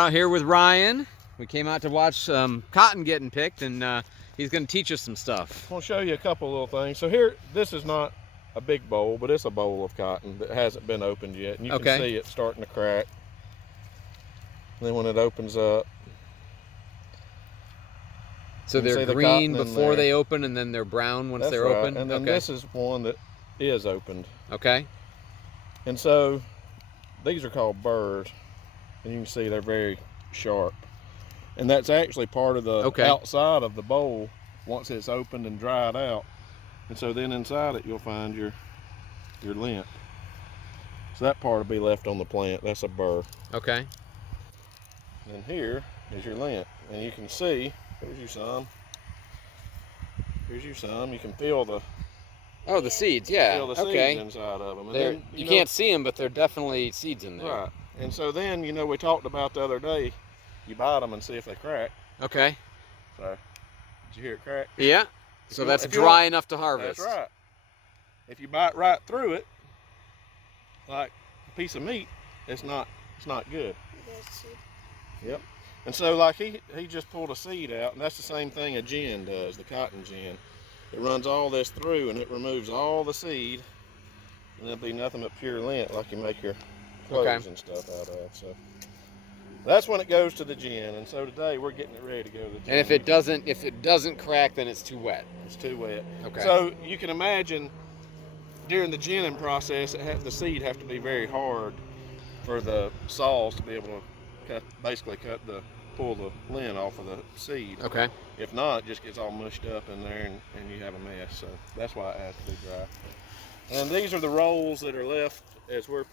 Out here with Ryan. We came out to watch some cotton getting picked, and he's going to teach us some stuff. I'll show you a couple little things. So here, this is not a big bowl, but it's a bowl of cotton that hasn't been opened yet. And you can see it starting to crack. And then when it opens up, so they're green before they open, and then they're brown once they're open? And then this is one that is opened. Okay. And so these are called burrs. And you can see they're very sharp. And that's actually part of the outside of the bowl once it's opened and dried out. And so then inside it you'll find your lint. So that part will be left on the plant. That's a burr. Okay. And here is your lint. And you can see, here's you some. Here's you some. You can feel the the seeds, yeah. Feel the seeds inside of them. And then, you can't see them, but they're definitely seeds in there. Right. And so then, we talked about the other day, you bite them and see if they crack. Okay. So, did you hear it crack? Yeah. So that's dry enough to harvest. That's right. If you bite right through it, like a piece of meat, it's not good. Yep. And so like he just pulled a seed out, and that's the same thing a gin does, the cotton gin. It runs all this through and it removes all the seed, and there'll be nothing but pure lint like you make your clothes and stuff out of. So that's when it goes to the gin. And so today we're getting it ready to go to the gin. And if it doesn't crack, then it's too wet. It's too wet. Okay. So you can imagine during the ginning process, the seed have to be very hard for the saws to be able to pull the lint off of the seed. Okay. If not, it just gets all mushed up in there and you have a mess. So that's why it has to be dry. And these are the rolls that are left as we're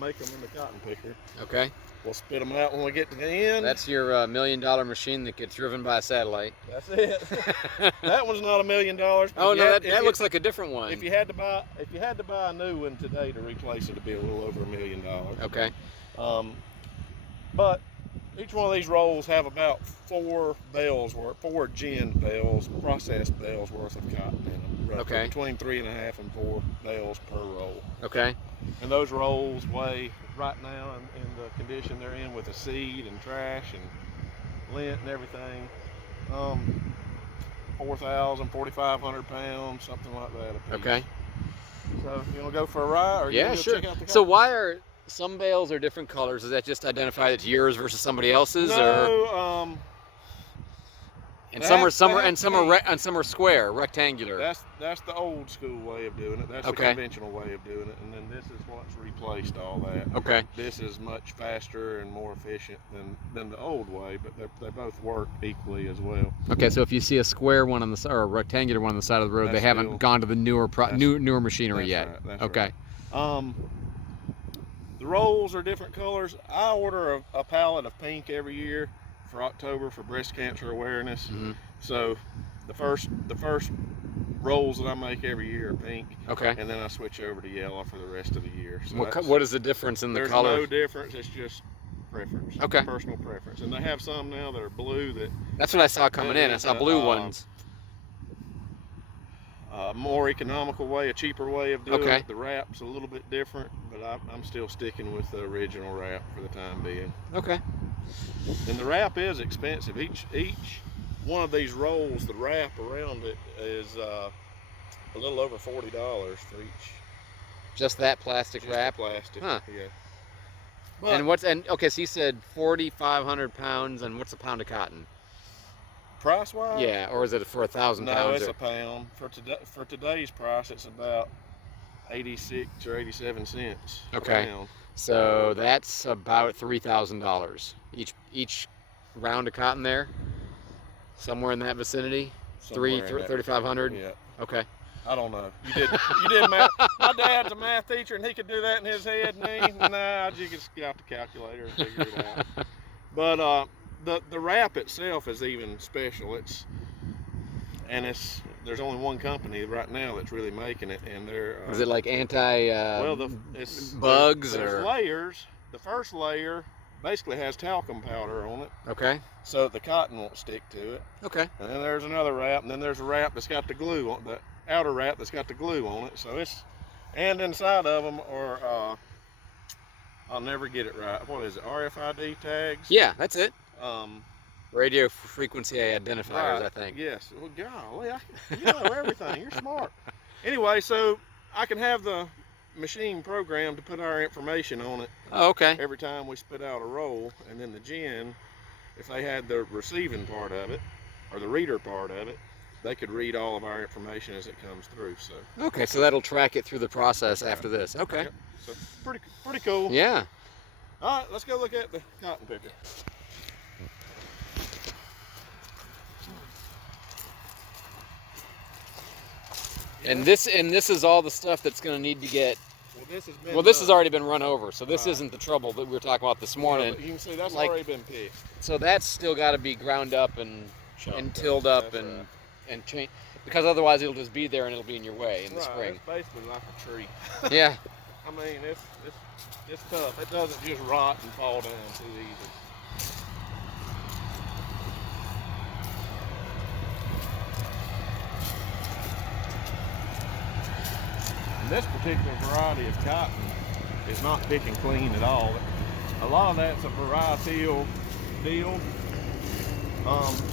making them in the cotton picker. Okay. We'll spit them out when we get to the end. That's your $1 million machine that gets driven by a satellite. That's it. That one's not $1 million. Oh no, that looks like a different one. If you had to buy a new one today to replace it, it'd be a little over $1 million. Okay. But each one of these rolls have about 4 gin bales, processed bales worth of cotton in them. Okay. Between 3.5 and 4 bales per roll. Okay. And those rolls weigh, right now in the condition they're in with the seed and trash and lint and everything, 4,500 pounds, something like that a piece. Okay. So you want to go for a ride, or yeah, sure. Check out the so why are some bales are different colors? Does that just identify that it's yours versus somebody else's? No. And some are square, rectangular. That's the old school way of doing it. That's the conventional way of doing it. And then this is what's replaced all that. Okay. This is much faster and more efficient than the old way, but they both work equally as well. Okay, so if you see a square one on the or a rectangular one on the side of the road, they haven't gone to the newer machinery yet. Right, that's okay. Right. The rolls are different colors. I order a pallet of pink every year for October for breast cancer awareness. Mm-hmm. So the first rolls that I make every year are pink. Okay. And then I switch over to yellow for the rest of the year. So what is the difference in the color? There's no difference. It's just preference. Okay. Personal preference. And they have some now that are blue. That's what I saw coming in. I saw blue ones. A more economical way, a cheaper way of doing it. The wrap's a little bit different, but I'm still sticking with the original wrap for the time being. Okay. And the wrap is expensive. Each one of these rolls, the wrap around it is a little over $40 for each. Just that plastic wrap? Plastic. Huh. Yeah. But, so you said 4,500 pounds, and what's a pound of cotton? Price wise? Yeah, or is it for 1,000 pounds? No, it's a pound. For today's price, it's about 86 or 87 cents. Okay. A pound. So that's about $3,000 each round of cotton there, somewhere in that vicinity. 3,500. Yeah. Okay. I don't know. You did math. My dad's a math teacher, and he could do that in his head. And I just get out the calculator and figure it out. But the wrap itself is even special. There's only one company right now that's really making it, and they're is it like bugs there's layers. The first layer basically has talcum powder on it. Okay. So the cotton won't stick to it. Okay. And then there's another wrap, and then there's a wrap that's got the glue on the outer wrap that's got the glue on it. So and inside of them are I'll never get it right. What is it? RFID tags? Yeah, that's it. Um, Radio frequency identifiers, right. I think. Yes. Well, golly, you know everything. You're smart. Anyway, so I can have the machine programmed to put our information on it. Oh, okay. Every time we spit out a roll, and then the gen, if they had the receiving part of it or the reader part of it, they could read all of our information as it comes through. So. Okay, so that'll track it through the process after this. Okay. Yep. So pretty cool. Yeah. All right, let's go look at the cotton picker. And this is all the stuff that's going to need to get. Well, this has already been run over, so this isn't the trouble that we were talking about this morning. You can see that's already been picked. So that's still got to be ground up and tilled up and changed, because otherwise it'll just be there and it'll be in your way in the spring. It's basically like a tree. Yeah. I mean, it's tough. It doesn't just rot and fall down too easy. This particular variety of cotton is not picking clean at all. A lot of that's a varietal deal.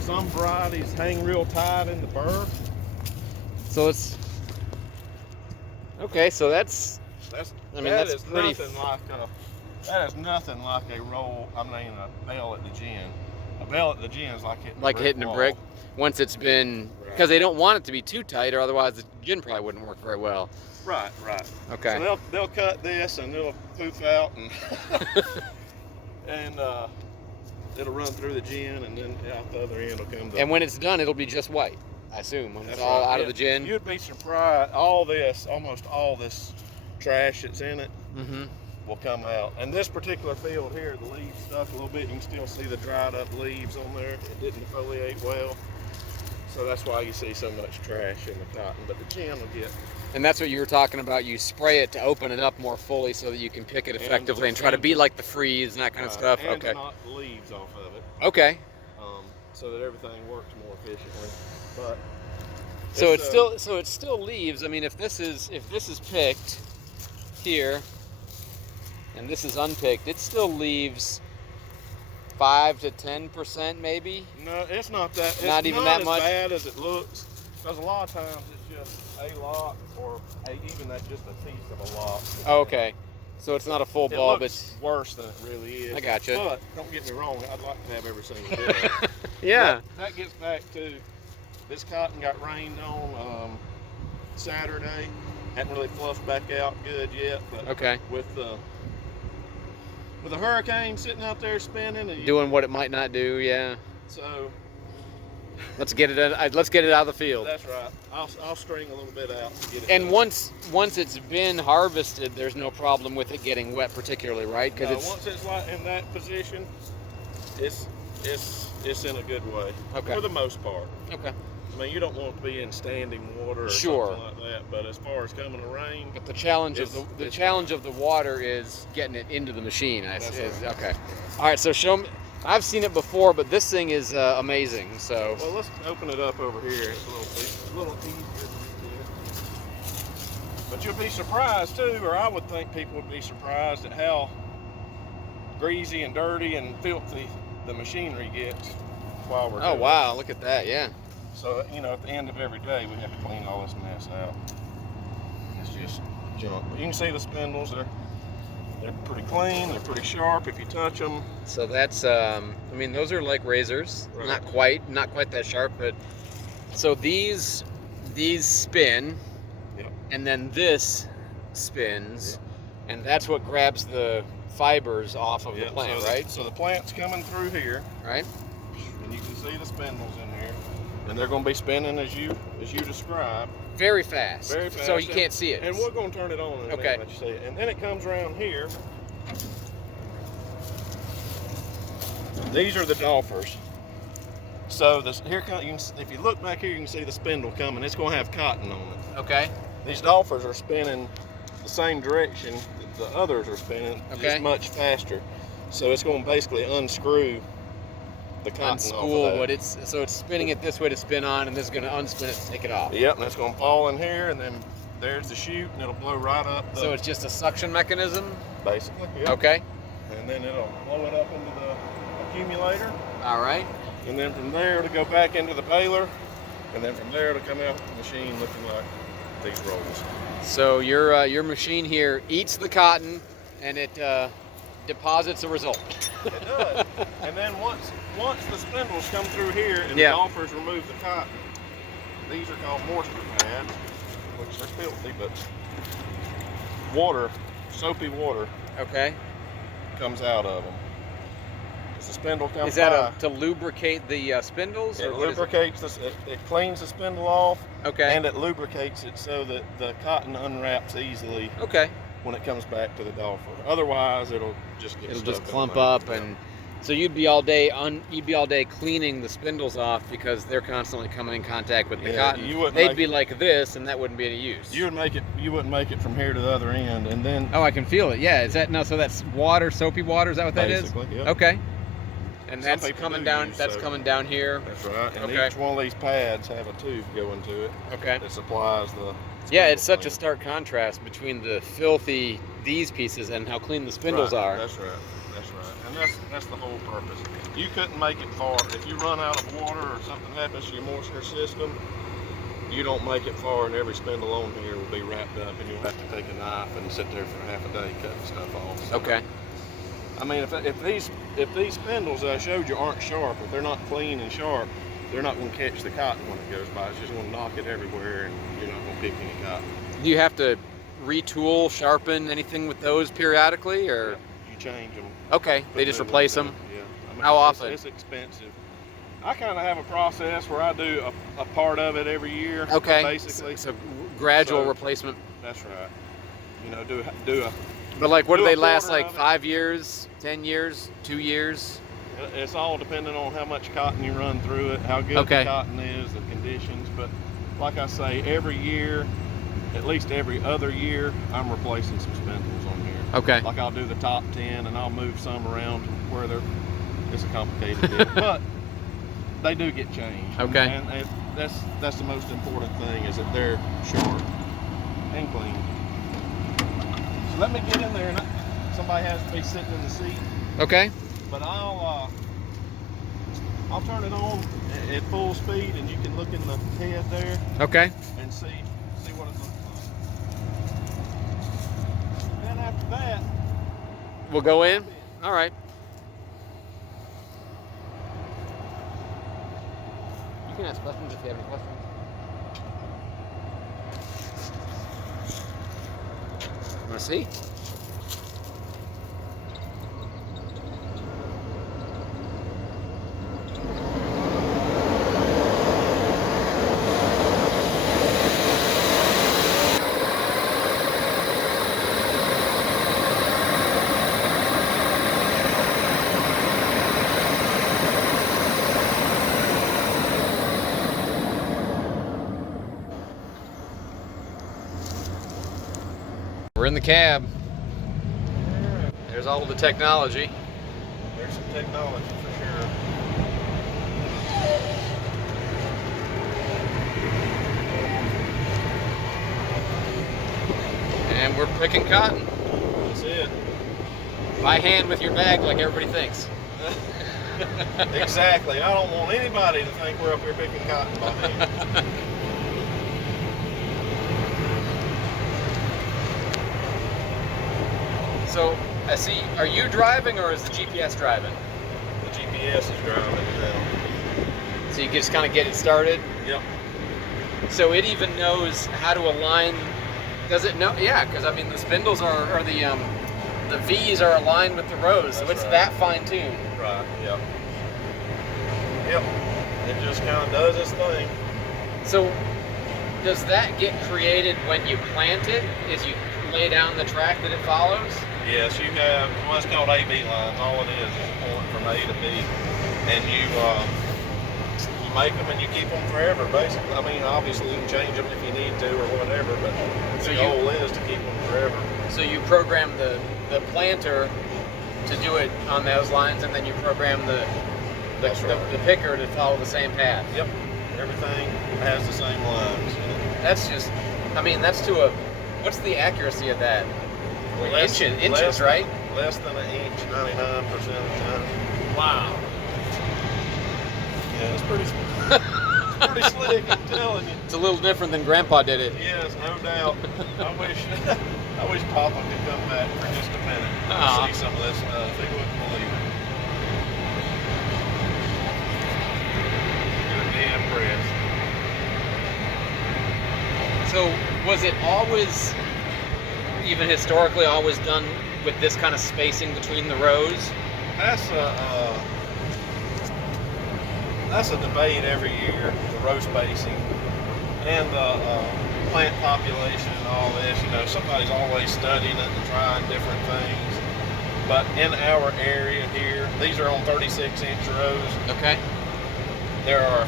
Some varieties hang real tight in the burr. So it's okay. So that's I mean, that that's is pretty. That is nothing like a roll. I mean, a bell at the gin. A bell at the gin is like hitting a brick. Once it's been, because they don't want it to be too tight, or otherwise the gin probably wouldn't work very well. Right. Okay. So they'll cut this and it'll poof out and and it'll run through the gin and then out the other end will come. And when it's done, it'll be just white, I assume, when it's all out of the gin. You'd be surprised. Almost all this trash that's in it will come out. And this particular field here, the leaves stuck a little bit. You can still see the dried up leaves on there. It didn't foliate well. So that's why you see so much trash in the cotton. But the gin will get. And that's what you were talking about. You spray it to open it up more fully so that you can pick it effectively and try to be like the freeze and that kind of stuff. And okay. to knock the leaves off of it. Okay. So that everything works more efficiently. But so it's still leaves. I mean, if this is picked here and this is unpicked, it still leaves 5 to 10% maybe. No, it's not that. It's not even that much. As bad as it looks. Because a lot of times it's just a lot, or even that just a piece of a lot. Oh, okay. So it's not a full bulb. It's worse than it really is. I gotcha. But don't get me wrong. I'd like to have every single bit of it. Yeah. That gets back to this cotton got rained on Saturday. Hadn't really fluffed back out good yet. But okay. With a hurricane sitting out there spinning and doing what it might not do, yeah. So let's get it out of the field. That's right. I'll string a little bit out to get it. And done. once it's been harvested, there's no problem with it getting wet, particularly, right? Because once it's like in that position, it's in a good way. Okay. For the most part. Okay. I mean, you don't want to be in standing water or sure. something like that. But as far as coming to rain, but the challenge of the water is getting it into the machine. Okay. All right. So show me. I've seen it before, but this thing is amazing. So. Well, let's open it up over here. It's a little easier. But you'll be surprised too, or I would think people would be surprised at how greasy and dirty and filthy the machinery gets while we're. Oh wow! Look at that. Yeah. So at the end of every day, we have to clean all this mess out. It's just junk. But you can see the spindles. They're pretty clean. They're pretty sharp if you touch them. So that's, I mean, those are like razors. Right. Not quite that sharp, but so these spin, yep. And then this spins, yep. And that's what grabs the fibers off of the plant, right? So the plant's coming through here, right? And you can see the spindles in here, and they're going to be spinning as you described. Very fast. Very fast. So you can't see it. And we're going to turn it on in a minute, let you see it. And then it comes around here. These are the doffers. So if you look back here, you can see the spindle coming. It's going to have cotton on it. Okay. These doffers are spinning the same direction that the others are spinning, just much faster. So it's going to basically unscrew the cotton off of that. So it's spinning it this way to spin on, and this is going to unspin it to take it off. Yep, and it's going to fall in here, and then there's the chute, and it'll blow right up. So it's just a suction mechanism? basically. Yep. Okay. And then it'll blow it up into the accumulator. All right. And then from there to go back into the baler. And then from there to come out the machine looking like these rolls. So your machine here eats the cotton, and it deposits a result. It does. And then once the spindles come through here and the golfers remove the cotton, these are called moisture pads, which are filthy, but water, soapy water, Okay. comes out of them. As the spindle comes Is that to lubricate the spindles? it Or what is lubricates it cleans the spindle off, Okay. and it lubricates it so that the cotton unwraps easily Okay. when it comes back to the golfer. Otherwise, it'll just get It'll stuck just in clump there. up, Yeah. and so you'd be all day cleaning the spindles off because they're constantly coming in contact with the cotton. you wouldn't They'd make be it- like this, and that wouldn't be any use. You wouldn't make it from here to the other end, and then Oh, I can feel it. Yeah, is that no? So that's water, soapy water. Is that what that is? basically, yep. Okay. And Some that's people coming do down. use That's soap. coming down here. That's right. And Okay. each one of these pads have a tube going to it Okay. that supplies the. Yeah, spindle it's such a cleaner. stark contrast between the filthy these pieces and how clean the spindles Right, are. That's right. That's right. And that's the whole purpose. You couldn't make it far if you run out of water or something happens to your moisture system. You don't make it far, and every spindle on here will be wrapped up, and you'll have to take a knife and sit there for half a day cutting stuff off. So, Okay. I mean, if these spindles that I showed you aren't sharp, if they're not clean and sharp, they're not going to catch the cotton when it goes by. It's just going to knock it everywhere, and you're not going to pick any cotton. Do you have to retool, sharpen anything with those periodically, or? You change them. Okay, they just replace them. Yeah. I mean, How often? It's expensive. I kind of have a process where I do a part of it every year. Okay. Basically. So gradual So- replacement. That's right. You know, do a. But like, what do do a they last? quarter Like of it. 5 years, 10 years, 2 years? It's all depending on how much cotton you run through it, how good Okay. the cotton is, the conditions. But like I say, every year, at least every other year, I'm replacing some spindles on here. Okay. Like I'll do the top 10 and I'll move some around where it's a complicated deal. But they do get changed. Okay. And that's the most important thing, is that they're sharp and clean. So let me get in there, and somebody has to be sitting in the seat. Okay. But I'll turn it on at full speed, and you can look in the head there Okay. and see what it looks like. Then after that, We'll go in. All right. You can ask questions if you have any questions. Want to see? We're in the cab. There's all of the technology. there's some technology for sure. And we're picking cotton. That's it. By hand with your bag like everybody thinks. Exactly. I don't want anybody to think we're up here picking cotton by hand. So, I see, are you driving or is the GPS driving? The GPS is driving it now. So you just kind of get it started? Yep. So it even knows how to align, does it know? Yeah, because I mean the spindles or the V's are aligned with the rows, so That's it's right. that fine-tuned. Right. Yep. Yep. It just kind of does its thing. So does that get created when you plant it? Is you lay down the track that it follows? Yes, you have what's called AB lines. All it is a point from A to B, and you make them and you keep them forever. Basically, I mean, obviously you can change them if you need to or whatever, but So the goal is to keep them forever. So you program the planter to do it on those lines, and then you program the That's right. the picker to follow the same path. Yep, everything has the same lines. That's just, I mean, that's to a, what's the accuracy of that? Inches, right? Less than an inch, 99% of the time. Wow. Yeah, it's pretty slick, I'm telling you. It's a little different than Grandpa did it. Yes, no doubt. I wish Papa could come back for just a minute Aw. and see some of this stuff. He wouldn't believe it. You'd be impressed. So was it always, even historically, always done with this kind of spacing between the rows? That's a debate every year, the row spacing and the plant population and all this. You know, somebody's always studying it and trying different things. But in our area here, these are on 36-inch rows. Okay. There are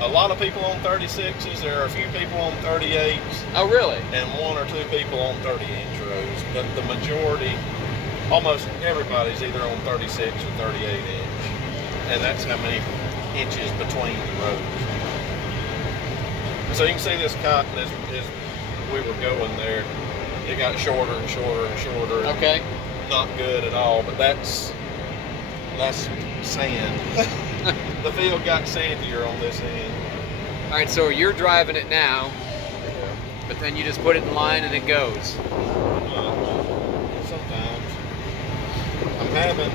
a lot of people on 36s. There are a few people on 38s. Oh, really? And one or two people on 30-inch rows. But the majority, almost everybody's either on 36 or 38-inch. And that's how many inches between the rows. So you can see this cotton as we were going there, it got shorter and shorter and shorter. Okay. Not good at all, but that's sand. The field got sandier on this end. All right, so you're driving it now, but then you just put it in line and it goes. Sometimes. I'm having,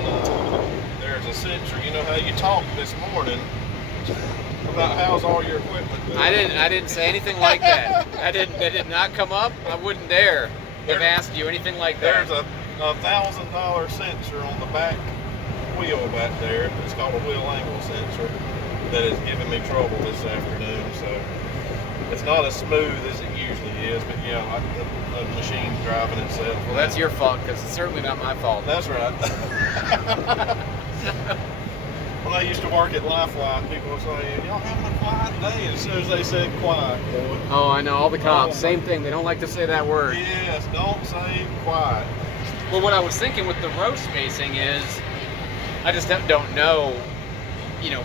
there's a sensor, you know how you talked this morning about how's all your equipment doing? I didn't say anything like that. That did not come up. I wouldn't dare have asked you anything like that. There's a $1,000 sensor on the back wheel back there. It's called a wheel angle sensor that is giving me trouble this afternoon. So it's not as smooth as it usually is, but yeah, the machine's driving itself. Well, that's your fault, because it's certainly not my fault. That's right. When I used to work at Lifeline, people were saying, y'all having a quiet day? And as soon as they said quiet, boy. Oh, I know, all the cops, same thing. They don't like to say that word. Yes, don't say quiet. Well, what I was thinking with the row spacing is, I just don't know,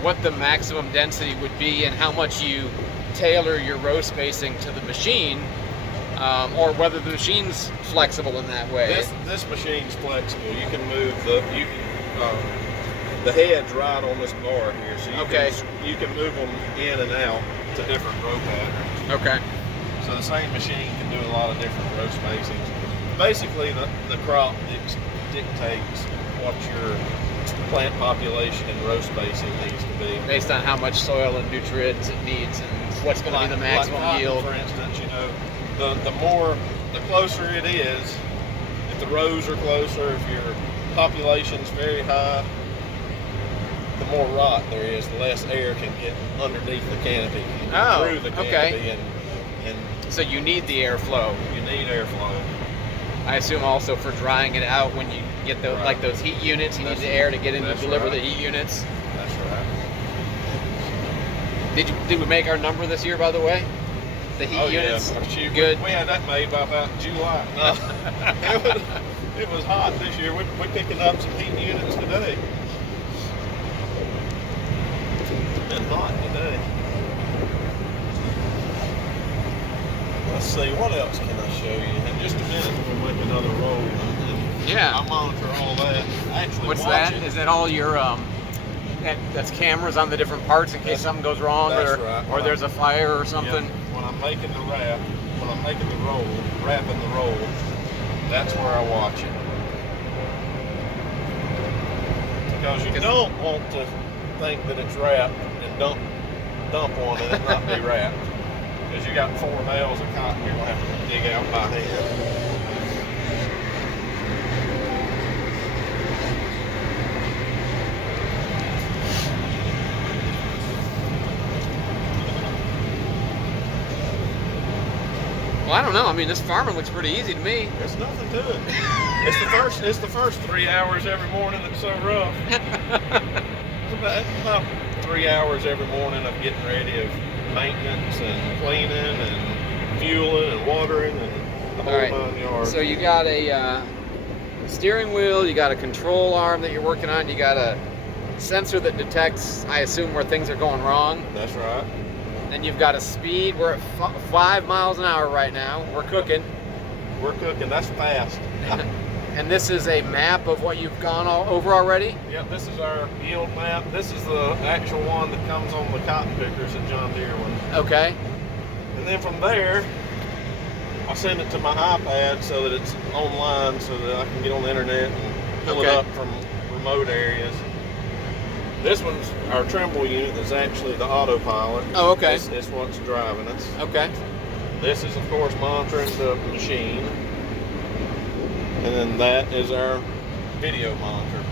what the maximum density would be and how much you tailor your row spacing to the machine, or whether the machine's flexible in that way. This machine's flexible. You can move the head's right on this bar here, so you can move them in and out to different row patterns. Okay. So the same machine can do a lot of different row spacings. Basically, the crop dictates what your plant population and row spacing needs to be. Based on how much soil and nutrients it needs and what's going to be the maximum cotton, yield. For instance, the closer it is, if the rows are closer, if your population's very high, the more rot there is, the less air can get underneath the canopy, through the canopy, and so you need the airflow. You need airflow. I assume also for drying it out when you get like those heat units, you need the air to get in to deliver the heat units. That's right. Did we make our number this year, by the way? The heat units? Yeah. Good. We had that made by about July. No, it was hot this year. We're picking up some heat units today. It's been hot today. Let's see, what else can I show you? In just a minute, we'll make another roll. I'll monitor all that. Actually, what's that? It. Is that all your that's cameras on the different parts in case something goes wrong, or there's a fire or something? Yeah. When I'm making the wrap, when I'm making the roll, wrapping the roll, that's where I watch it. Because you don't want to think that it's wrapped and dump one and it not be wrapped. Because you got 4 bales of cotton you're going to have to dig out by hand. Well, I don't know. I mean, this farmer looks pretty easy to me. There's nothing to it. It's the first 3 hours every morning that's so rough. It's about 3 hours every morning of getting ready, of maintenance and cleaning and fueling and watering and the whole 9 yards. So you got a steering wheel, you got a control arm that you're working on, you got a sensor that detects, I assume, where things are going wrong. That's right. Then you've got a speed. We're at 5 miles an hour right now. We're cooking. We're cooking. That's fast. And this is a map of what you've gone all over already? Yep, this is our yield map. This is the actual one that comes on the cotton pickers at John Deere one. Okay. And then from there, I send it to my iPad so that it's online so that I can get on the internet and pull it up from remote areas. This one's our Trimble unit that's actually the autopilot. Oh, okay. It's what's driving us. Okay. This is, of course, monitoring the machine. And then that is our video monitor.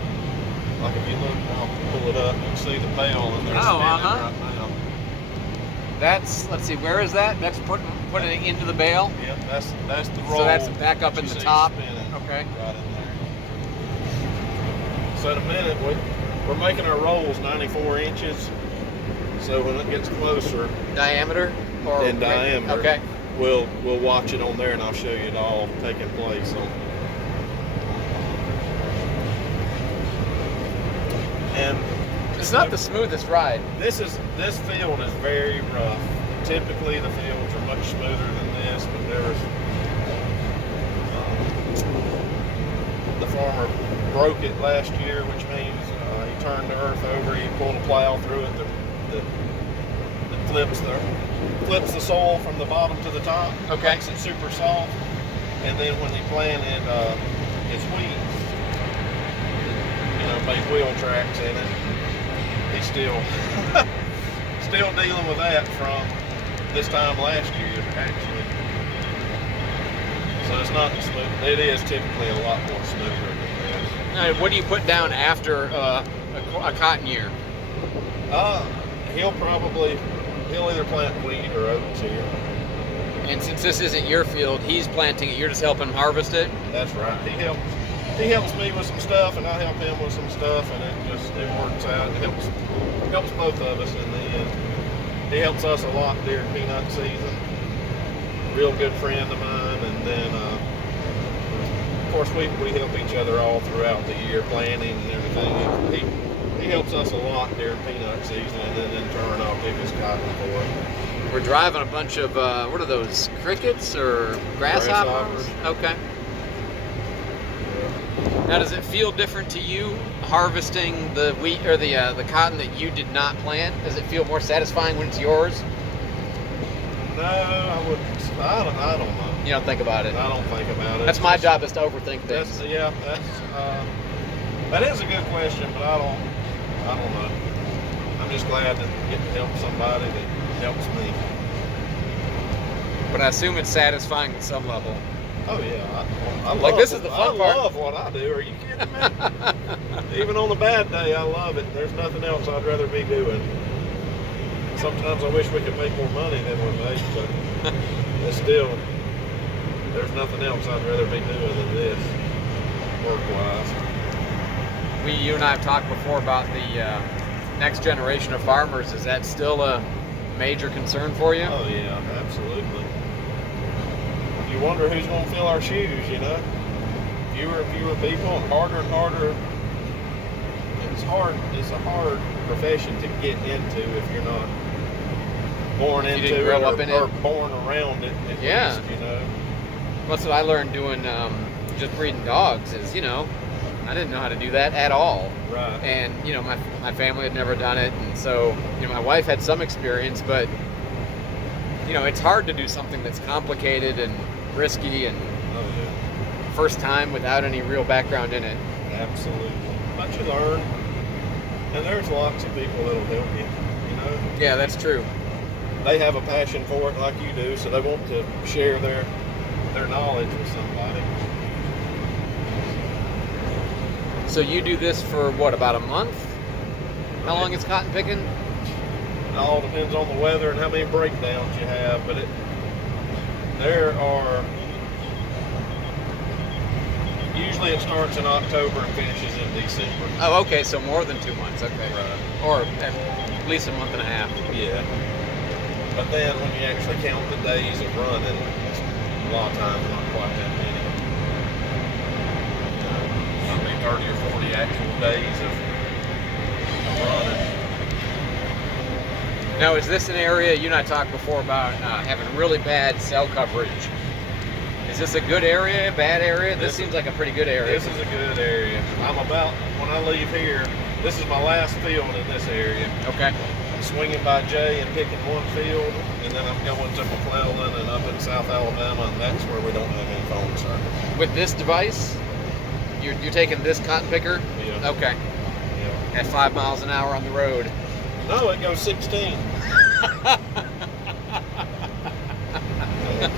Like if you look, I'll pull it up, you can see the bell in there spinning right now. That's, let's see, where is that? That's putting it into the bale? Yep, that's the roll. So that's back up in the top? Okay. Right in there. So in a minute, we're making our rolls 94 inches. So when it gets closer. Diameter? Or in diameter. Okay. We'll watch it on there and I'll show you it all taking place. So. And it's not the smoothest ride. This field is very rough. Typically the fields are much smoother than this, but the farmer broke it last year, which means he turned the earth over, he pulled a plow through it that flips the soil from the bottom to the top. Okay. Makes it super soft. And then when he planted his wheat, made wheel tracks in it. He's still dealing with that from this time last year, actually. So it's not as smooth. It is typically a lot more smoother than this. Now, what do you put down after a cotton year? He'll either plant wheat or oats here. And since this isn't your field, he's planting it. You're just helping him harvest it. That's right. He helps me with some stuff, and I help him with some stuff, and it works out. It helps both of us in the end. He helps us a lot during peanut season. Real good friend of mine, and then of course we help each other all throughout the year, planting and everything. He helps us a lot during peanut season, and then in turn I'll pick his cotton for him. We're driving a bunch of what are those, crickets or grasshoppers? Okay. Now, does it feel different to you harvesting the wheat or the cotton that you did not plant? Does it feel more satisfying when it's yours? No, I wouldn't. I don't know. You don't think about it. I don't think about it. That's my job, is to overthink things. That is a good question, but I don't know. I'm just glad to get to help somebody that helps me. But I assume it's satisfying at some level. Oh yeah, I love like this is the fun part. I love what I do. Are you kidding me? Even on a bad day, I love it. There's nothing else I'd rather be doing. Sometimes I wish we could make more money than we make, but still, there's nothing else I'd rather be doing than this, work-wise. You and I have talked before about the next generation of farmers. Is that still a major concern for you? Oh yeah, absolutely. You wonder who's going to fill our shoes, Fewer and fewer people, and harder. It's a hard profession to get into if you're not born into it or born around it, at least, That's what I learned doing just breeding dogs is, I didn't know how to do that at all. Right. And, my family had never done it. And so, my wife had some experience, but, it's hard to do something that's complicated and risky and first time without any real background in it. Absolutely. But you learn. And there's lots of people that'll help you, Yeah, that's true. They have a passion for it like you do, so they want to share their knowledge with somebody. So you do this for what, about a month? How long is cotton picking? It all depends on the weather and how many breakdowns you have, but usually it starts in October and finishes in December. Oh, okay, so more than 2 months, okay. Right. Or at least a month and a half. Yeah. But then when you actually count the days of running, it's a lot of times not quite that many. 30 or 40 actual days of running. Now, is this an area, you and I talked before about having really bad cell coverage? Is this a good area, bad area? This seems like a pretty good area. This is a good area. When I leave here, this is my last field in this area. Okay. I'm swinging by Jay and picking one field, and then I'm going to McClellan and up in South Alabama, and that's where we don't have any phone service. With this device, you're taking this cotton picker? Yeah. Okay. Yeah. At 5 miles an hour on the road. No, it goes 16.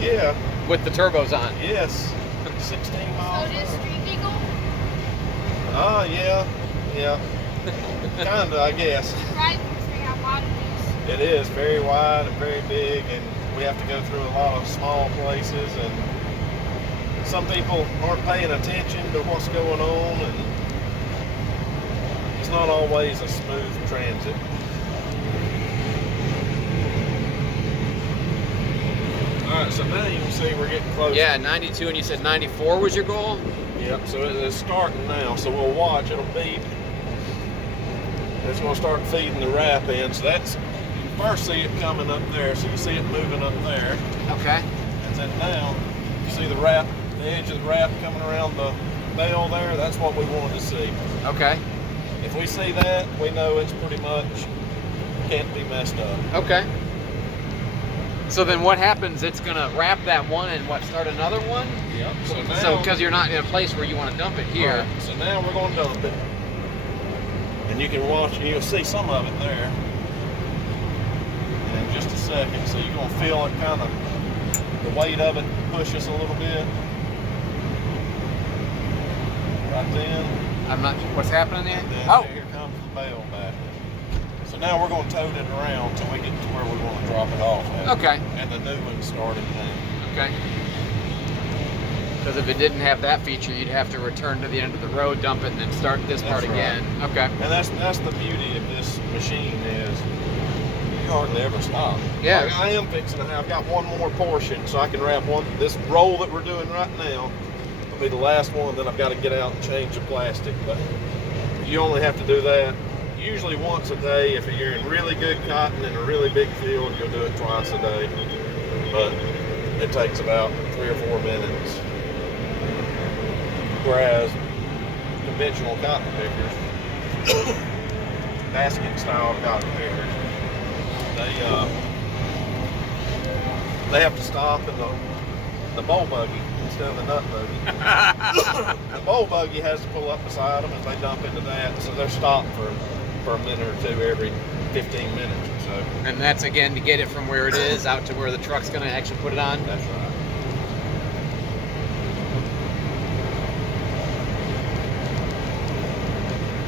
Yeah. With the turbos on. Yes. 16 miles. So it is Street Eagle? Yeah. Kinda, I guess. Right, see how wide it It is very wide and very big, and we have to go through a lot of small places, and some people aren't paying attention to what's going on, and it's not always a smooth transit. Alright, so now you can see we're getting close. Yeah, 92, and you said 94 was your goal? Yep, so it's starting now, so we'll watch, it'll beep. It's going to start feeding the wrap in, so that's, you first see it coming up there, so you see it moving up there. Okay. And then now, you see the wrap, the edge of the wrap coming around the bell there, that's what we wanted to see. Okay. If we see that, we know it's pretty much, can't be messed up. Okay. So then what happens? It's going to wrap that one and start another one? Yep. So because you're not in a place where you want to dump it here. Right, so now we're going to dump it. And you can watch, you'll see some of it there in just a second. So you're going to feel it kind of, the weight of it push us a little bit. Right then. I'm not sure what's happening there. And then Oh, here comes the bell back. So now we're going to tote it around till we get to where we want to drop it off at. okay. And the new one's starting now. Okay. Because if it didn't have that feature, you'd have to return to the end of the road, dump it, and then start this part That's right. again. Okay. And that's the beauty of this machine is you hardly ever stop. Yeah. Like I am fixing to have, I've got one more portion, so I can wrap one. This roll that we're doing right now will be the last one. Then I've got to get out and change the plastic. But you only have to do that usually once a day. If you're in really good cotton in a really big field, you'll do it twice a day. But it takes about 3 or 4 minutes. Whereas conventional cotton pickers, basket style cotton pickers, they have to stop in the bowl buggy instead of the nut buggy. The bowl buggy has to pull up beside them and they dump into that, so they're stopped for a minute or two every 15 minutes or so. And that's again to get it from where it is out to where the truck's going to actually put it on. That's right.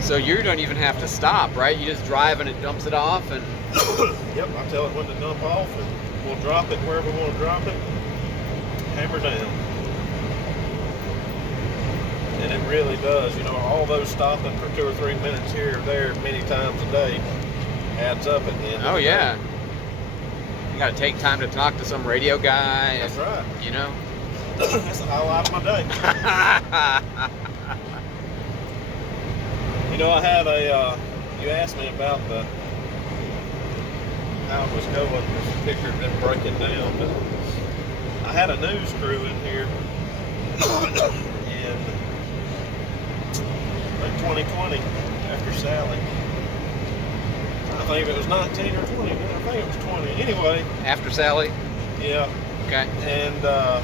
So you don't even have to stop, right? You just drive and it dumps it off, and Yep, I tell it when to dump off, and we'll drop it wherever we want to drop it. Hammer down. And it really does, you know, all those stopping for 2 or 3 minutes here or there many times a day adds up at the end of oh the yeah, day. you got to take time to talk to some radio guy. That's right. You know. That's the highlight of my day. You know, I had you asked me about how it was going, this picker had been breaking down, but I had a news crew in here in like 2020 after Sally. I think it was 19 or 20, I think it was 20. Anyway. After Sally. Yeah. Okay. And the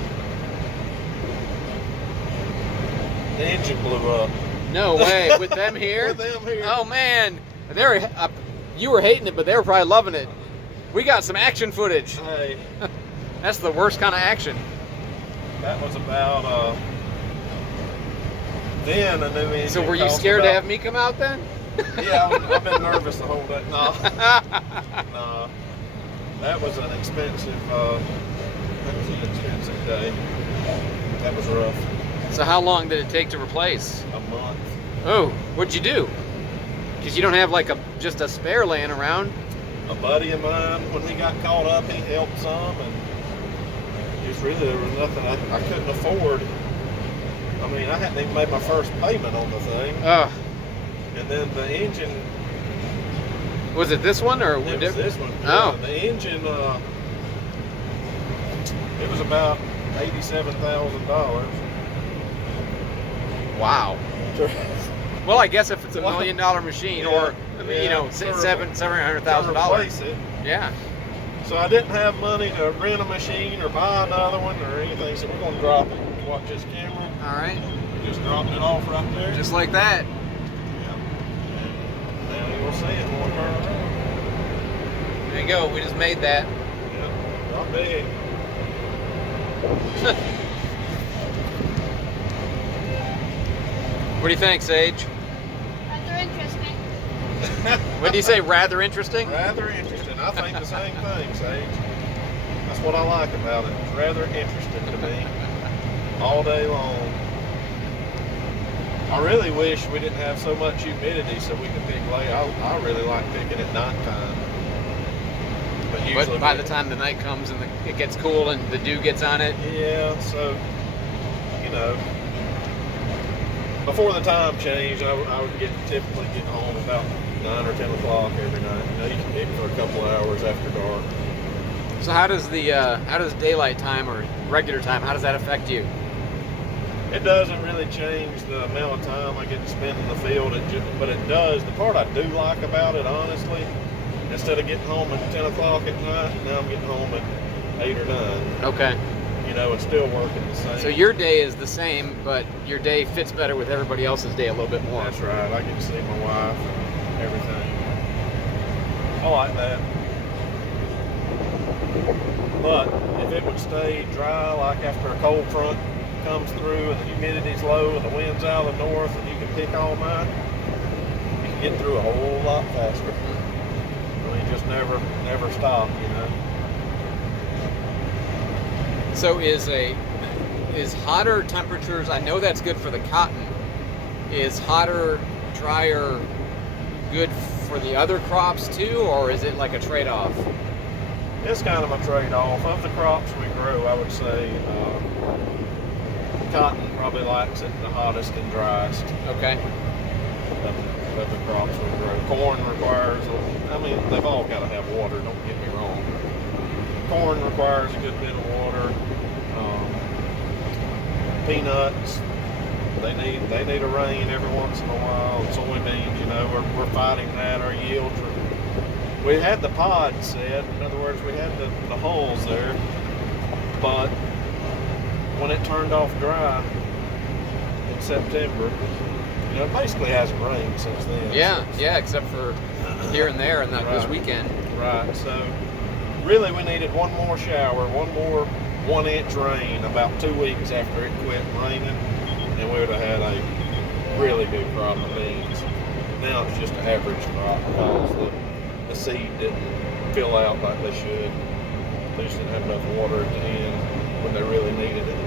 engine blew up. No way. With them here? With them here. Oh man, you were hating it, but they were probably loving it. We got some action footage. Hey, That's the worst kind of action. that was about then a new engine. So were you cost scared to about- have me come out then? Yeah, I've been nervous the whole day. No, no, that was an expensive. That was an expensive day. That was rough. So how long did it take to replace? A month. Oh, what'd you do? Because you don't have like just a spare laying around. A buddy of mine, when he got caught up, he helped some, and just really there was nothing I couldn't afford. I mean, I hadn't even made my first payment on the thing, Oh, and then the engine. was it this one or It was this one. Oh. Yeah, the engine. It was about $87,000. Wow. Well, I guess if it's $1 million machine, or you know, $700,000. Replace it. Yeah. So I didn't have money to rent a machine or buy another one or anything. So we're gonna drop it. Watch this camera. All right. Just dropped it off right there. Just like that. Yeah. Now you'll see it when we turn around. There you go. We just made that. Yeah. Not big. What do you think, Sage? Rather interesting. What do you say? Rather interesting? Rather interesting. I think the same thing, Sage. That's what I like about it. It's rather interesting to me. All day long. I really wish we didn't have so much humidity so we could pick late. I really like picking at nighttime. But by the time the night comes and it gets cool and the dew gets on it. Yeah, so, you know, before the time changed, I would typically get home about 9 or 10 o'clock every night. You know, you can pick for a couple of hours after dark. So how does daylight time or regular time, how does that affect you? It doesn't really change the amount of time I get to spend in the field, but it does. The part I do like about it, honestly, instead of getting home at 10 o'clock at night, now I'm getting home at 8 or 9. Okay. You know, it's still working the same. So your day is the same, but your day fits better with everybody else's day a little bit more. That's right. I get to see my wife and everything. I like that. But if it would stay dry, like after a cold front comes through and the humidity's low and the wind's out of the north and you can pick all night, you can get through a whole lot faster. I mean, just never stop, you know. So is hotter temperatures, I know that's good for the cotton, is hotter, drier good for the other crops too, or is it like a trade-off? It's kind of a trade-off. Of the crops we grow, I would say cotton probably likes it the hottest and driest. Okay. Of the crops we grow. Corn requires, I mean, they've all got to have water, don't get me wrong. Corn requires a good bit of water. Peanuts, they need a rain every once in a while. Soybeans, you know, we're fighting that. Our yields are, we had the pods set, in other words, we had the hulls there, but when it turned off dry in September, you know, it basically hasn't rained since then. Yeah, except for here and there and this weekend. Right, so really we needed one more shower, one more 1-inch rain about 2 weeks after it quit raining, and we would have had a really good crop of beans. Now it's just an average crop because the seed didn't fill out like they should. They just didn't have enough water at the end when they really needed it.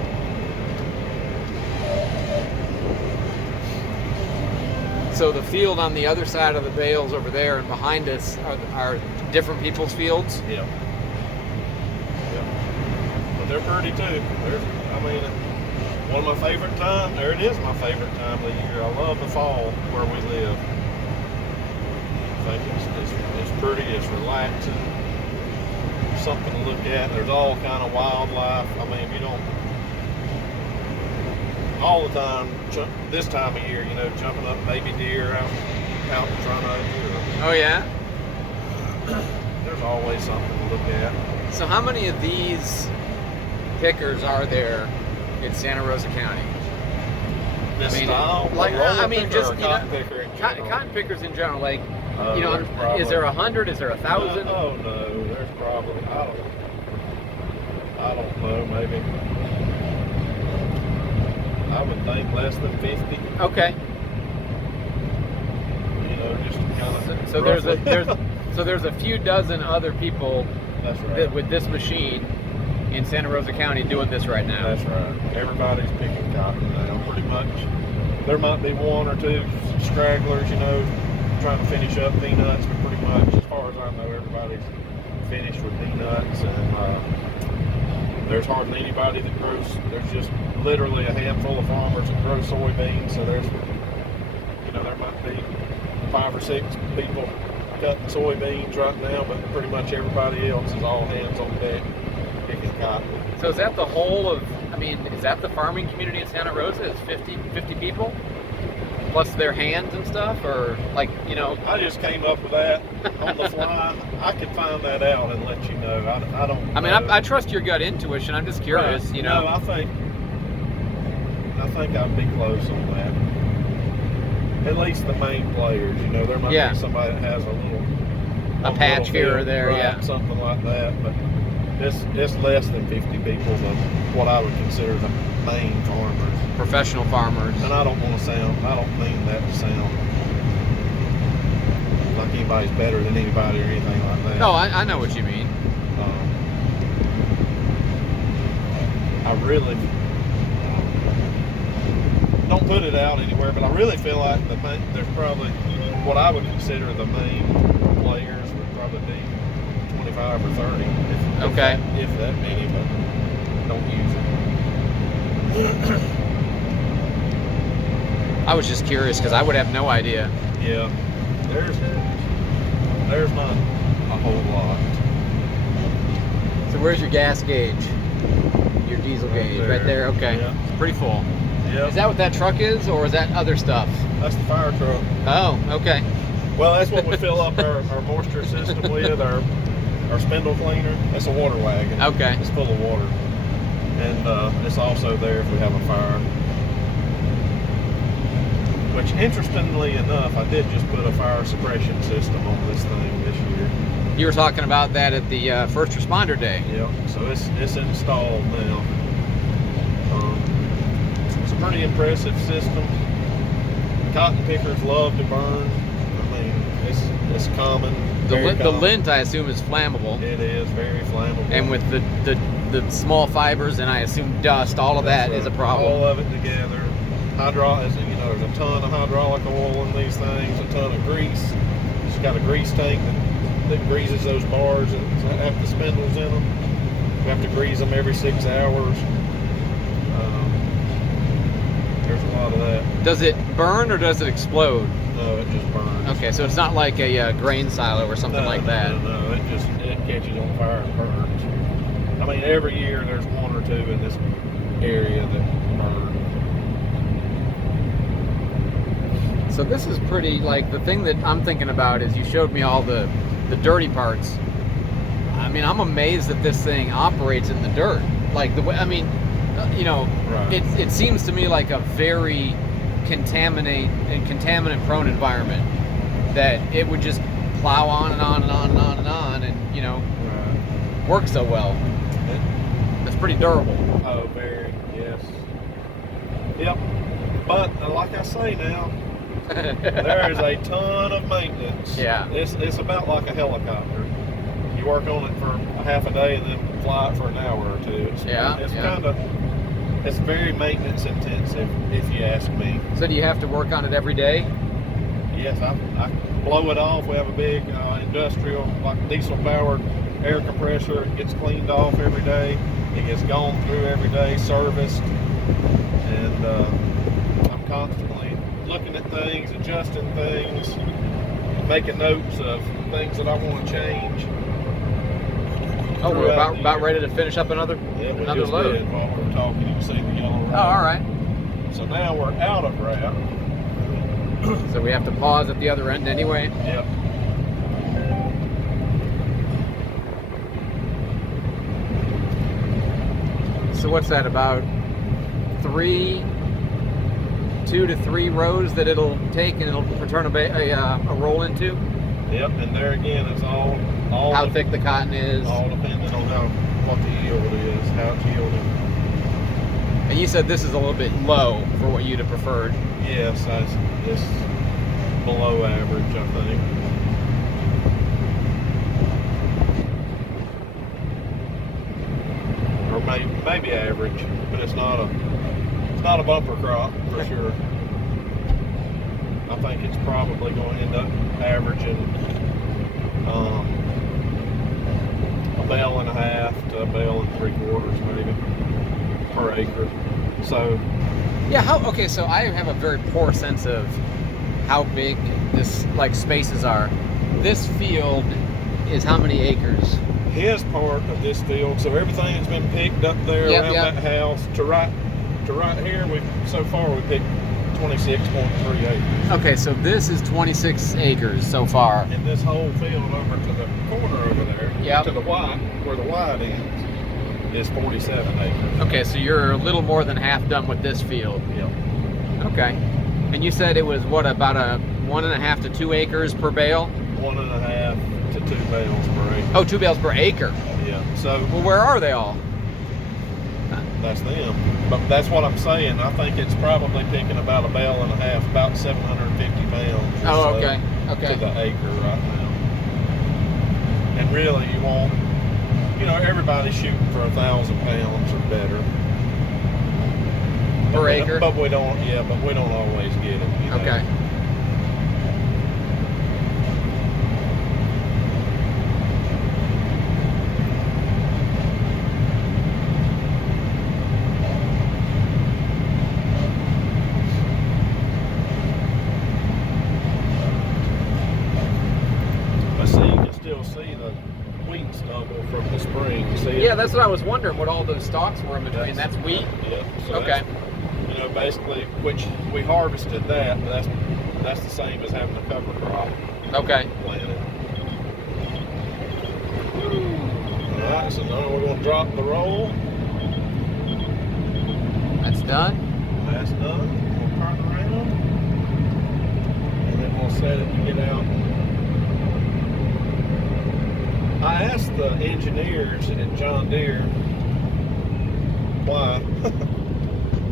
So the field on the other side of the bales over there and behind us are different people's fields? Yeah. But they're pretty too. I mean, one of my favorite times, there it is, my favorite time of the year. I love the fall where we live. I think it's pretty, it's relaxing. There's something to look at. There's all kind of wildlife. I mean, you don't, all the time, this time of year, you know, jumping up baby deer out in front of you. Oh yeah? There's always something to look at. So how many of these pickers are there in Santa Rosa County? This style? Like, I mean, just, you cotton know, picker in general? cotton pickers in general, like, you know, there's probably, is there 100? Is there 1,000? Oh no, there's probably, I don't know, maybe. I would think less than 50. Okay. You know, just kind of. So there's a few dozen other people That's right. with this machine in Santa Rosa County doing this right now. That's right. Everybody's picking cotton now, pretty much. There might be one or two stragglers, you know, trying to finish up peanuts, but pretty much, as far as I know, everybody's finished with peanuts, and there's hardly anybody that grows. There's just literally a handful of farmers that grow soybeans. So there's, you know, there might be 5 or 6 people cutting soybeans right now, but pretty much everybody else is all hands on deck picking cotton. So is that the whole of, I mean, is that the farming community in Santa Rosa? Is 50 people? Plus their hands and stuff? Or, like, you know? I just came up with that on the fly. I could find that out and let you know. I don't I mean, know. I trust your gut intuition. I'm just curious, Right. you know? No, I think I'd be close on that. At least the main players, you know, there might Yeah. be somebody that has a patch little here or field, there, right, yeah. something like that. But it's less than 50 people of what I would consider the main farmers. Professional farmers. And I don't mean that to sound like anybody's better than anybody or anything like that. No, I know what you mean. I really don't put it out anywhere, but I really feel like there's probably what I would consider the main players would probably be 25 or 30. Okay. If that many, but don't use it. I was just curious because I would have no idea. Yeah, there's not a whole lot. So where's your gas gauge? Your diesel gauge? Right there? Okay. Yeah. It's pretty full. Yeah. Is that what that truck is, or is that other stuff? That's the fire truck. Oh, okay. Well, that's what we fill up our moisture system with, our spindle cleaner. That's a water wagon. Okay. It's full of water. And it's also there if we have a fire. Which, interestingly enough, I did just put a fire suppression system on this thing this year. You were talking about that at the first responder day. Yep. So it's installed now. It's a pretty impressive system. Cotton pickers love to burn. I mean, it's common. The common. lint, I assume, is flammable. It is very flammable. And with the small fibers and I assume dust, all of that is a problem. All of it together. There's a ton of hydraulic oil in these things, a ton of grease. It's got a grease tank that greases those bars and have the spindles in them. We have to grease them every 6 hours. There's a lot of that. Does it burn or does it explode? No, it just burns. Okay, so it's not like a grain silo or something like that. No, it catches on fire and burns. I mean, every year there's one or two in this area that burn. So this is pretty, like, the thing that I'm thinking about is you showed me all the dirty parts. I mean, I'm amazed that this thing operates in the dirt. Like, the way, I mean, Right. it seems to me like a very contaminant-prone environment that it would just plow on and on and on and on and on and, Right. work so well. It's pretty durable. Oh, very, yes. Yep. But like I say now, there is a ton of maintenance. Yeah. It's about like a helicopter. You work on it for a half a day and then fly it for an hour or two. It's very maintenance intensive, if you ask me. So do you have to work on it every day? Yes, I blow it off. We have a big industrial, like diesel-powered air compressor. It gets cleaned off every day. It gets gone through every day, serviced, and I'm constantly looking at things, adjusting things, making notes of things that I want to change. Oh, we're about ready to finish up another just load. did while we were talking. You can see the yellow route. Oh, all right. So now we're out of route. So we have to pause at the other end anyway. Yep. So what's that, about 2 to 3 rows that it'll take and it'll return a roll into? Yep, and there again, it's all How thick the cotton is. All depending on what the yield is, how it's yielding. And you said this is a little bit low for what you'd have preferred. Yes, it's below average, I think. Or maybe average, but it's not a bumper crop for sure. I think it's probably going to end up averaging a bale and a half to a bale and 3/4 maybe per acre. So Yeah, so I have a very poor sense of how big this spaces are. This field is how many acres? his part of this field, so everything that's been picked up there Yep, around yep. that house to right here, we picked 26.3 acres. Okay, so this is 26 acres so far. And this whole field over to the corner over there, Yep. to the white, where the white ends, is 47 acres. Okay, so you're a little more than half done with this field. Yep. Okay. And you said it was what, about a 1.5 to 2 acres per bale? 1.5 to 2 bales per acre. Oh, 2 bales per acre. Yeah. So Well, where are they all? that's them. But that's what I'm saying. I think it's probably picking about a bale and a half, about 750 pounds. or Oh, so okay. To Okay. the acre right now. And really, you want, everybody's shooting for 1,000 pounds or better. Per acre? But we don't always get it. Okay. But see, you can still see the wheat stubble from the spring. See it? Yeah, that's what I was wondering, what all those stalks were in between. That's wheat? Yeah. So Okay. that's, basically, which we harvested that, but that's the same as having a cover crop Okay. planted. All right, so now we're going to drop the roll. That's done. That's done. We'll turn around, and then we'll set it to get out. I asked the engineers at John Deere why.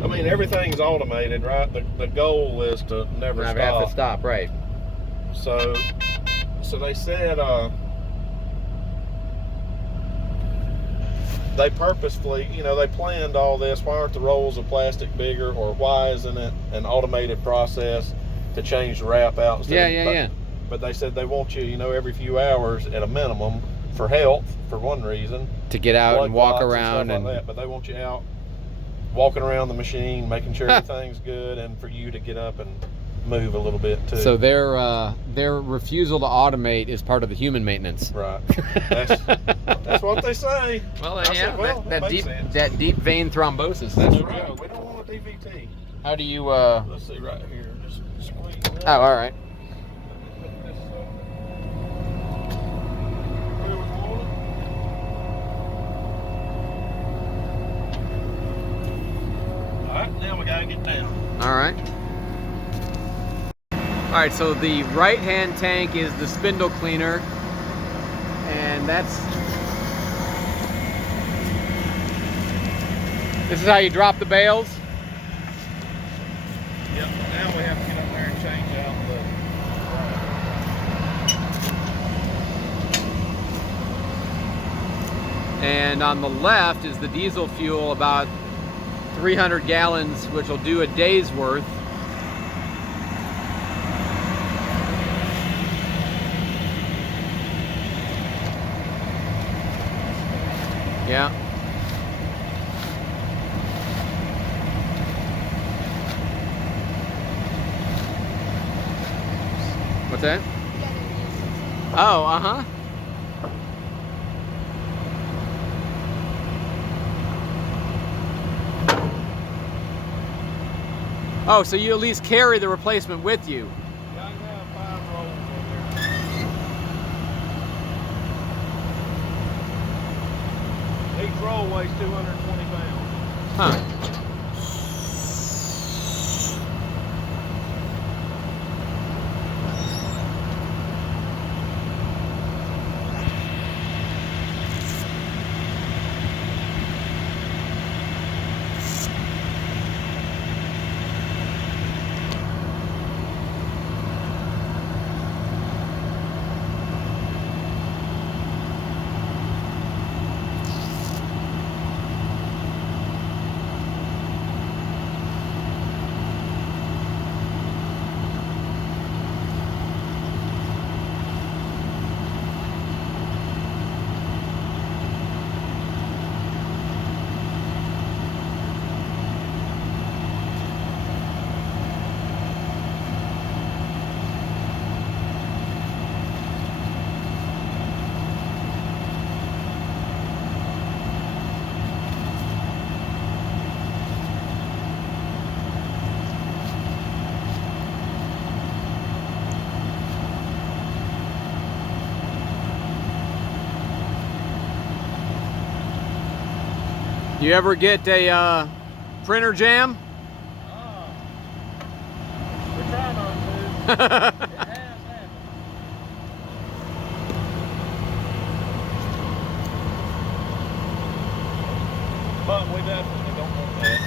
I mean, everything's automated, right? The goal is to never Never stop. have to stop, right. So they said they purposefully, they planned all this. Why aren't the rolls of plastic bigger, or why isn't it an automated process to change the wrap out? Yeah. But they said they want you, every few hours at a minimum for health, for one reason. To get out and walk Blood clots around stuff like that. But they want you out walking around the machine, making sure everything's good, and for you to get up and move a little bit too. So their refusal to automate is part of the human maintenance. Right. That's what they say. Well, I yeah, said, well, that makes deep sense. that deep vein thrombosis. That's That's right. We don't want a DVT. How do you Let's see right here. Just squeeze it Oh, out. all right. Put this where we want it. All right, now we gotta get down. All right. All right, so the right-hand tank is the spindle cleaner, and this is how you drop the bales. Yep. Now we have to get up there and change out the. And on the left is the diesel fuel, about 300 gallons, which will do a day's worth. Yeah. What's that? Oh, uh-huh. Oh, so you at least carry the replacement with you. Yeah, I have 5 rolls over there. Each roll weighs 220 pounds. Huh. You ever get a printer jam? We're trying not to. It has happened. But we definitely don't want that.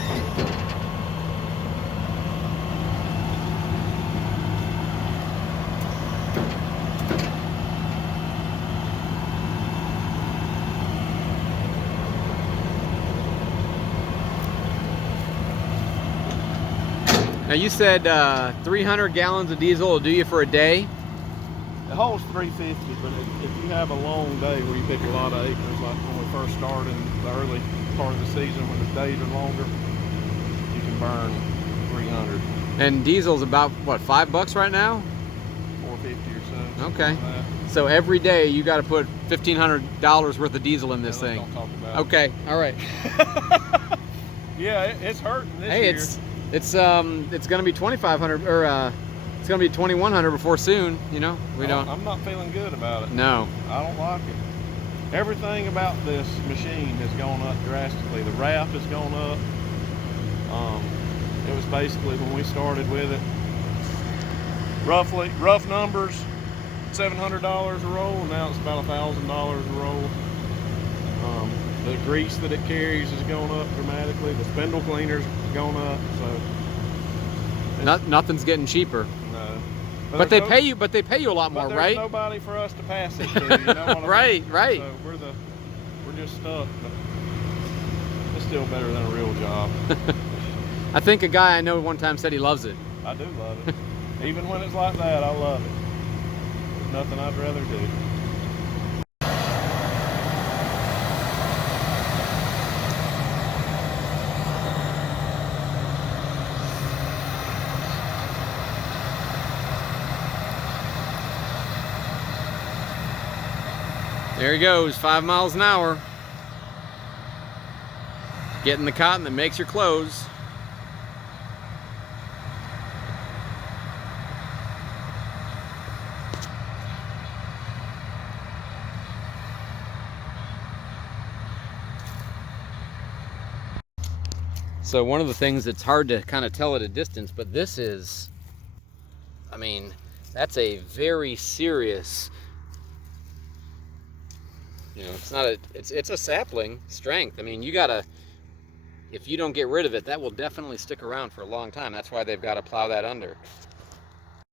Now you said 300 gallons of diesel will do you for a day. It holds 350, but if you have a long day where you pick a lot of acres, like when we first started in the early part of the season when the days are longer, you can burn 300. And diesel's about, what, $5 right now? 450 or so. Okay. Like that. So every day you got to put $1,500 worth of diesel in this Yeah, let's thing. don't talk about Okay, all right. Yeah, it's hurting this Hey, year. it's gonna be 2,500 or it's gonna be 2,100 before soon. You know, we don't. I'm not feeling good about it. No. I don't like it. Everything about this machine has gone up drastically. The wrap has gone up. It was basically when we started with it, rough numbers, $700 a roll, and now it's about $1,000 a roll. The grease that it carries has gone up dramatically. The spindle cleaner's gone up, so Nothing's getting cheaper. no. But they pay you. But they pay you a lot more, But right? there's nobody for us to pass it to. You know what I mean? Right, right. So we're just stuck. But it's still better than a real job. I think a guy I know one time said he loves it. I do love it. Even when it's like that, I love it. There's nothing I'd rather do. There he goes, 5 miles an hour. Getting the cotton that makes your clothes. So one of the things that's hard to kind of tell at a distance, but this is, I mean, that's a very serious, you know, it's not a, it's a sapling strength. I mean, you gotta, if you don't get rid of it, that will definitely stick around for a long time. That's why they've got to plow that under.